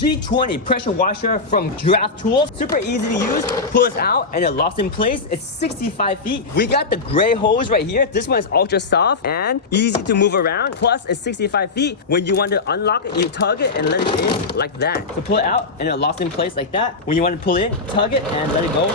G20 pressure washer from Giraffe Tools. Super easy to use. Pull this out and it locks in place. It's 65 feet. We got the gray hose right here. This one is ultra soft and easy to move around. Plus it's 65 feet. When you want to unlock it, you tug it and let it in like that. So pull it out and it locks in place like that. When you want to pull it in, tug it and let it go.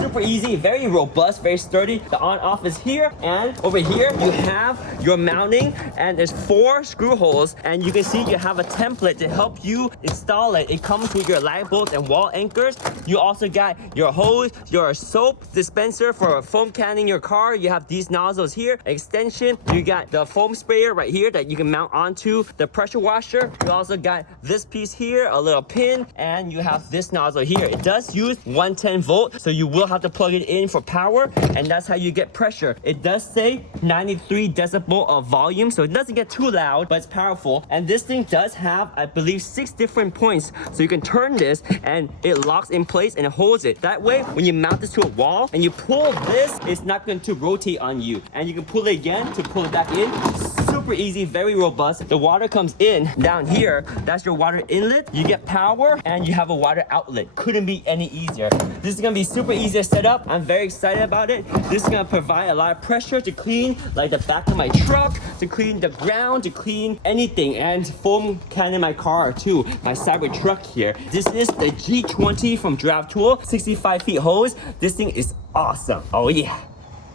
Super easy, very robust, very sturdy. The on-off is here, and over here you have your mounting, and there's 4 screw holes, and you can see you have a template to help you install it. It comes with your lag bolts and wall anchors. You also got your hose, your soap dispenser for foam canning your car. You have these nozzles here, extension. You got the foam sprayer right here that you can mount onto the pressure washer. You also got this piece here, a little pin, and you have this nozzle here. It does use 110 volt, so you will have to plug it in for power, and that's how you get pressure. It does say 93 decibel of volume, so it doesn't get too loud, but it's powerful. And this thing does have, I believe, 6 different points, so you can turn this and it locks in place and it holds it. That way, when you mount this to a wall and you pull this, it's not going to rotate on you. And you can pull it again to pull it back in. Super easy, very robust. The water comes in down here. That's your water inlet. You get power and you have a water outlet. Couldn't be any easier. This is gonna be super easy to set up. I'm very excited about it. This is gonna provide a lot of pressure to clean like the back of my truck, to clean the ground, to clean anything, and foam can in my car too, my cyber truck here. This is the G20 from Giraffe Tool, 65 feet hose. This thing is awesome. Oh yeah.